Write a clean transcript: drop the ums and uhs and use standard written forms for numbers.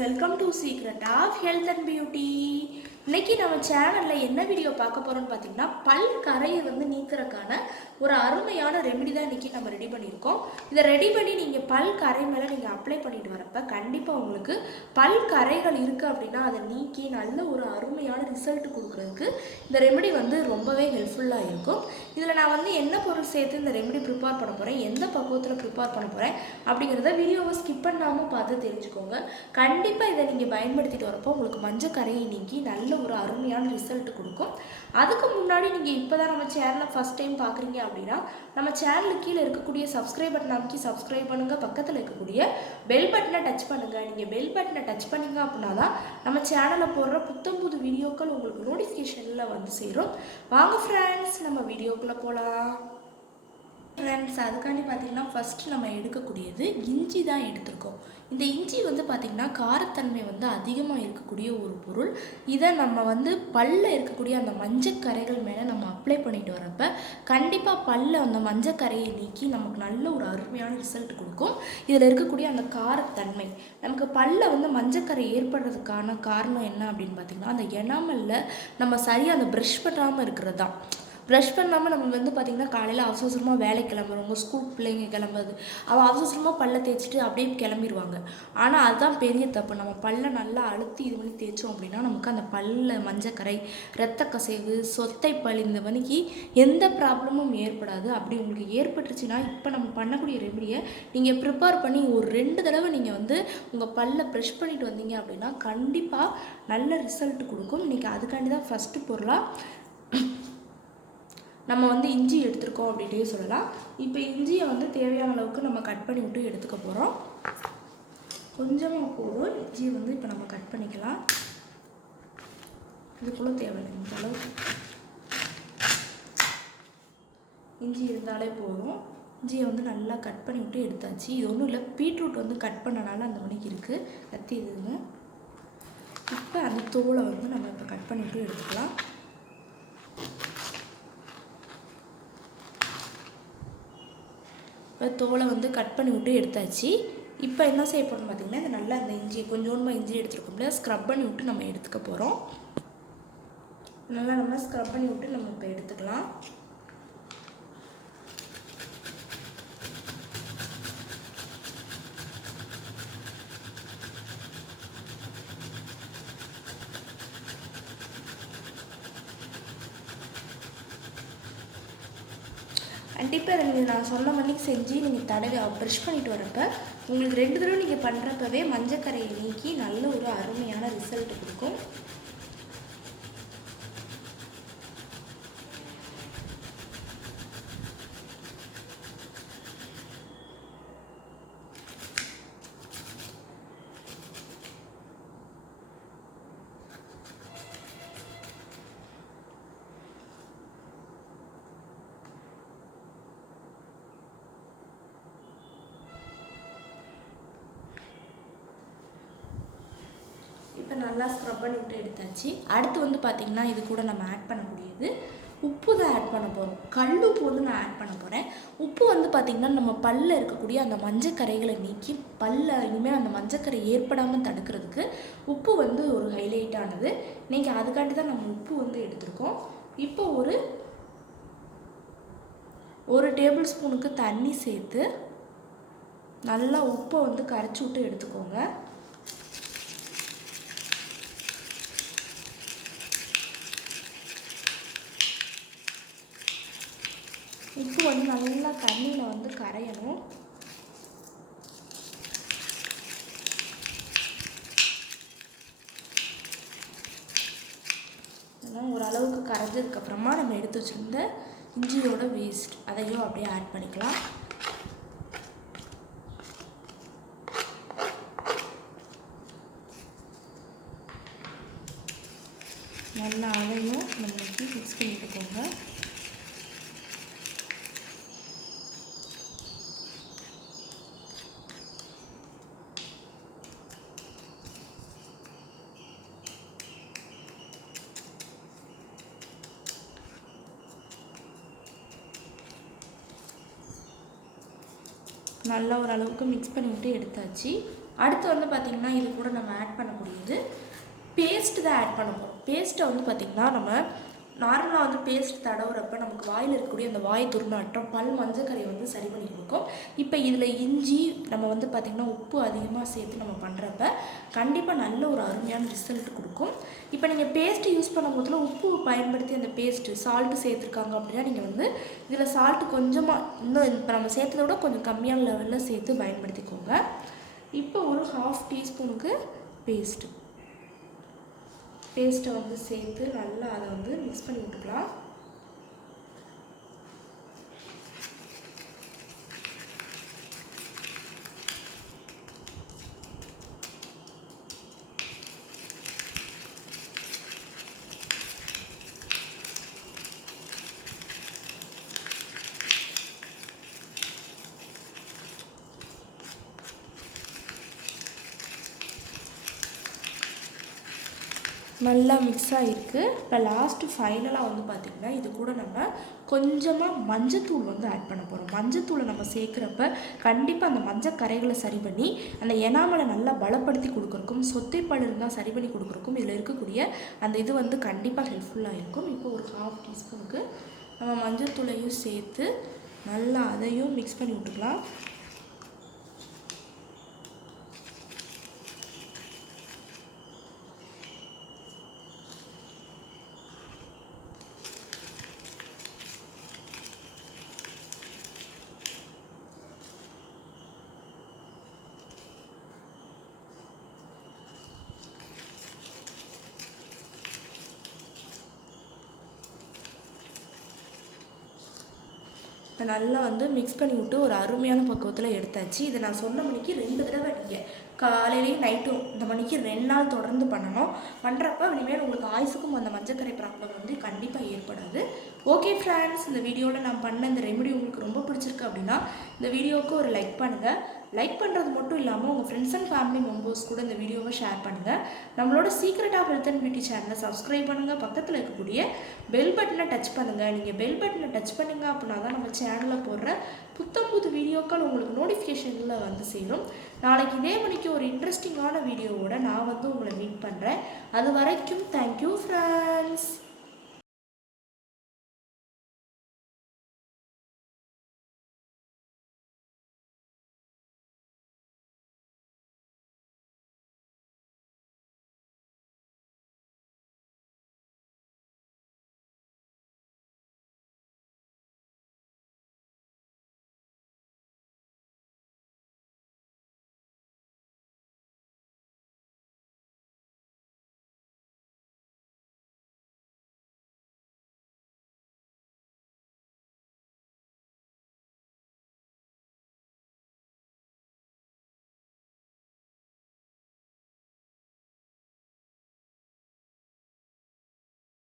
Welcome to secret of health and beauty. இன்னைக்கு நம்ம சேனலில் என்ன வீடியோ பார்க்க போகிறோம்னு பார்த்தீங்கன்னா, பல் கரையை நீக்கிறதுக்கான ஒரு அருமையான ரெமெடி தான் இன்றைக்கி நம்ம ரெடி பண்ணியிருக்கோம். இதை ரெடி பண்ணி நீங்கள் பல் கரை மேலே நீங்கள் அப்ளை பண்ணிட்டு வரப்போ கண்டிப்பாக உங்களுக்கு பல் கரைகள் இருக்குது அப்படின்னா அதை நீக்கி நல்ல ஒரு அருமையான ரிசல்ட் கொடுக்குறதுக்கு இந்த ரெமெடி ரொம்பவே ஹெல்ப்ஃபுல்லாக இருக்கும். இதில் நான் என்ன பொருள் சேர்த்து இந்த ரெமெடி ப்ரிப்பேர் பண்ண போகிறேன், எந்த பக்குவத்தில் ப்ரிப்பேர் பண்ண போகிறேன் அப்படிங்கிறத வீடியோவை ஸ்கிப் பண்ணாமல் பார்த்து தெரிஞ்சுக்கோங்க. கண்டிப்பாக இதை நீங்கள் பயன்படுத்திட்டு வரப்போ உங்களுக்கு மஞ்சள் கரையை நீக்கி நல்ல ஒரு அருமையான ரிசல்ட் கொடுக்கும். அதுக்கு முன்னாடி நீங்கள் இப்போ தான் நம்ம சேனலை ஃபஸ்ட் டைம் பார்க்குறீங்க அப்படின்னா நம்ம சேனலுக்கு கீழே இருக்கக்கூடிய சப்ஸ்கிரைப் பட்டன் அமைக்கி சப்ஸ்கிரைப் பண்ணுங்கள். பக்கத்தில் இருக்கக்கூடிய பெல் பட்டனை டச் பண்ணுங்கள். நீங்கள் பெல் பட்டனை டச் பண்ணிங்க அப்படின்னா தான் நம்ம சேனலில் போடுற புத்தம் புது வீடியோக்கள் உங்களுக்கு நோட்டிஃபிகேஷனில் சேரும். வாங்க ஃப்ரெண்ட்ஸ், நம்ம வீடியோக்குள்ளே போகலாம். ஃப்ரெண்ட்ஸ், அதுக்காண்டி பார்த்திங்கன்னா ஃபஸ்ட்டு நம்ம எடுக்கக்கூடியது இஞ்சி தான் எடுத்துருக்கோம். இந்த இஞ்சி பார்த்திங்கன்னா காரத்தன்மை அதிகமாக இருக்கக்கூடிய ஒரு பொருள். இதை நம்ம பல்ல இருக்கக்கூடிய அந்த மஞ்சக்கரைகள் மேலே நம்ம அப்ளை பண்ணிட்டு வரப்போ கண்டிப்பாக பல்ல அந்த மஞ்சக்கரையை நீக்கி நமக்கு நல்ல ஒரு அருமையான ரிசல்ட் கொடுக்கும். இதில் இருக்கக்கூடிய அந்த காரத்தன்மை நமக்கு பல்ல மஞ்சக்கரை ஏற்படுறதுக்கான காரணம் என்ன அப்படின்னு பார்த்திங்கன்னா, அந்த எனாமலில் நம்ம சரியாக அந்த ப்ரஷ் பண்ணாமல் இருக்கிறது தான். ப்ரஷ் பண்ணாமல் நம்ம பார்த்திங்கன்னா காலையில் அவசரமாக வேலைக்கு கிளம்புறவங்க, ஸ்கூல் பிள்ளைங்க கிளம்புறது, அவள் அவசரமாக பல்ல தேய்ச்சிட்டு அப்படியே கிளம்பிடுவாங்க. ஆனால் அதுதான் பெரிய தப்பு. நம்ம பல்ல நல்லா அழுத்தி இது பண்ணி தேய்ச்சோம் அப்படின்னா நமக்கு அந்த பல்ல மஞ்சக்கரை, இரத்த கசைவு, சொத்தை பல் இந்த மணிக்கு எந்த ப்ராப்ளமும் ஏற்படாது. அப்படி உங்களுக்கு ஏற்பட்டுருச்சுன்னா இப்போ நம்ம பண்ணக்கூடிய ரெமடியை நீங்கள் ப்ரிப்பேர் பண்ணி ஒரு 2 தடவை நீங்கள் உங்கள் பல்ல ப்ரெஷ் பண்ணிட்டு வந்தீங்க அப்படின்னா கண்டிப்பாக நல்ல ரிசல்ட் கொடுக்கும். இன்றைக்கி அதுக்காண்டி தான் ஃபஸ்ட்டு பொருளாக நம்ம இஞ்சி எடுத்துருக்கோம் அப்படின்ட்டே சொல்லலாம். இப்போ இஞ்சியை தேவையான அளவுக்கு நம்ம கட் பண்ணி விட்டு எடுத்துக்க போகிறோம். கொஞ்சமாக போதும் இஞ்சியை இப்போ நம்ம கட் பண்ணிக்கலாம். இதுக்குள்ளே தேவையில்லை, இந்த அளவுக்கு இஞ்சி இருந்தாலே போதும். இஞ்சியை நல்லா கட் பண்ணி விட்டு எடுத்தாச்சு. இது ஒன்றும் இல்லை, பீட்ரூட் கட் பண்ணனால அந்த மணிக்கு இருக்குது, கத்தி இதுங்க. இப்போ அந்த தோலை நம்ம இப்போ கட் பண்ணிவிட்டு எடுத்துக்கலாம். இப்போ தோலை கட் பண்ணி விட்டு எடுத்தாச்சு. இப்போ என்ன செய்ய போகிறோம்னு பார்த்திங்கன்னா, இந்த நல்லா அந்த இஞ்சி கொஞ்சோண்டு இஞ்சி எடுத்துருக்கோம்ல, ஸ்க்ரப் பண்ணி விட்டு நம்ம எடுத்துக்க போகிறோம். நல்லா நம்ம ஸ்க்ரப் பண்ணி விட்டு நம்ம இப்போ எடுத்துக்கலாம். கண்டிப்பாக அதை நீங்கள் நான் சொன்ன மணிக்கு செஞ்சு நீங்கள் தடவை ப்ரெஷ் பண்ணிட்டு வரப்போ உங்களுக்கு 2 தடவை நீங்கள் பண்ணுறப்பவே மஞ்சக்கரையை நீக்கி நல்ல ஒரு அருமையான ரிசல்ட் கொடுக்கும். இப்போ நல்லா ஸ்க்ரப் பண்ணி விட்டு எடுத்தாச்சு. அடுத்து பார்த்திங்கன்னா இது கூட நம்ம ஆட் பண்ணக்கூடியது உப்பு தான் ஆட் பண்ண போகிறோம். கல் உப்பு நான் ஆட் பண்ண போகிறேன். உப்பு பார்த்திங்கன்னா நம்ம பல்ல இருக்கக்கூடிய அந்த மஞ்சக்கரைகளை நீக்கி பல்ல இனிமேல் அந்த மஞ்சக்கரை ஏற்படாமல் தடுக்கிறதுக்கு உப்பு ஒரு ஹைலைட்டானது. நீங்கள் அதுக்காண்டி தான் நம்ம உப்பு எடுத்துருக்கோம். இப்போ ஒரு டேபிள் ஸ்பூனுக்கு தண்ணி சேர்த்து நல்லா உப்பை கரைச்சி விட்டு எடுத்துக்கோங்க. உப்பு நல்லா தண்ணியில் கரையணும். ஓரளவுக்கு கரைஞ்சதுக்கப்புறமா நம்ம எடுத்து வச்சுருந்த இஞ்சியோட வேஸ்ட் அதையும் அப்படியே ஆட் பண்ணிக்கலாம். நல்லா அதையும் நம்மளுக்கு மிக்ஸ் பண்ணிட்டுக்கோங்க. நல்லா ஓரளவுக்கு மிக்ஸ் பண்ணி விட்டு எடுத்தாச்சு. அடுத்து வந்து பார்த்திங்கன்னா இது கூட நம்ம ஆட் பண்ணக்கூடியது பேஸ்ட் தான் ஆட் பண்ண போகிறோம். பேஸ்ட்டை வந்து பார்த்திங்கன்னா நம்ம நார்மலாக வந்து பேஸ்ட் தடவுறப்ப நமக்கு வாயில் இருக்கக்கூடிய அந்த வாய் துர்நாற்றம் பல் மஞ்சக்கரையை வந்து சரி பண்ணி கொடுக்கும். இப்போ இதில் இஞ்சி நம்ம வந்து பார்த்திங்கன்னா உப்பு அதிகமாக சேர்த்து நம்ம பண்ணுறப்ப கண்டிப்பாக நல்ல ஒரு அருமையான ரிசல்ட் கொடுக்கும். இப்போ நீங்கள் பேஸ்ட்டு யூஸ் பண்ணும் போதில் உப்பு பயன்படுத்தி அந்த பேஸ்ட்டு சால்ட்டு சேர்த்துருக்காங்க அப்படின்னா நீங்கள் வந்து இதில் சால்ட்டு கொஞ்சமாக இன்னும் இப்போ நம்ம சேர்த்ததை விட கொஞ்சம் கம்மியான லெவலில் சேர்த்து பயன்படுத்திக்கோங்க. இப்போ ஒரு 1/2 டீஸ்பூனுக்கு பேஸ்ட்டை வந்து சேர்த்து நல்லா அதை வந்து மிக்ஸ் பண்ணி விட்டுக்கலாம். நல்லா மிக்ஸ் ஆகிருக்கு. இப்போ லாஸ்ட்டு ஃபைனலாக வந்து பார்த்திங்கன்னா இது கூட நம்ம கொஞ்சமாக மஞ்சத்தூள் வந்து ஆட் பண்ண போகிறோம். மஞ்சத்தூளை நம்ம சேர்க்குறப்ப கண்டிப்பாக அந்த மஞ்சள் கரைகளை சரி பண்ணி அந்த எனாமலை நல்லா பலப்படுத்தி கொடுக்குறக்கும், சொத்தைப்பல் இருந்தால் சரி பண்ணி கொடுக்குறக்கும் இதில் இருக்கக்கூடிய அந்த இது வந்து கண்டிப்பாக ஹெல்ப்ஃபுல்லாக இருக்கும். இப்போ ஒரு 1/2 டீஸ்பூனுக்கு நம்ம மஞ்சத்தூளையும் சேர்த்து நல்லா அதையும் மிக்ஸ் பண்ணி விட்டுக்கலாம். இப்போ நல்லா வந்து மிக்ஸ் பண்ணி விட்டு ஒரு அருமையான பக்குவத்தில் எடுத்தாச்சு. இதை நான் சொன்ன மணிக்கு 2 தடவை நீங்கள் காலையிலையும் நைட்டும் இந்த மணிக்கு 2 நாள் தொடர்ந்து பண்ணணும். பண்ணுறப்ப இனிமேல் உங்களுக்கு ஆயுசுக்கும் அந்த மஞ்சக்கரை ப்ராப்ளம் வந்து கண்டிப்பாக ஏற்படாது. ஓகே ஃப்ரெண்ட்ஸ், இந்த வீடியோவில் நான் பண்ண இந்த ரெமெடி உங்களுக்கு ரொம்ப பிடிச்சிருக்கு அப்படின்னா இந்த வீடியோவுக்கு ஒரு லைக் பண்ணுங்கள். லைக் பண்ணுறது மட்டும் இல்லாமல் உங்கள் ஃப்ரெண்ட்ஸ் அண்ட் ஃபேமிலி மெம்பர்ஸ் கூட இந்த வீடியோவை ஷேர் பண்ணுங்கள். நம்மளோட secret of health and beauty சேனலை சப்ஸ்கிரைப் பண்ணுங்கள். பக்கத்தில் இருக்கக்கூடிய பெல் பட்டனை டச் பண்ணுங்கள். நீங்கள் பெல் பட்டனை டச் பண்ணுங்கள் அப்படின்னா தான் நம்ம சேனலில் போடுற புது வீடியோக்கள் உங்களுக்கு நோட்டிஃபிகேஷனில் வந்து சேரும். நாளைக்கு இதே மணிக்கு ஒரு இன்ட்ரெஸ்டிங்கான வீடியோவோட நான் வந்து உங்களை மீட் பண்ணுறேன். அது வரைக்கும் தேங்க்யூ ஃப்ரெண்ட்ஸ்.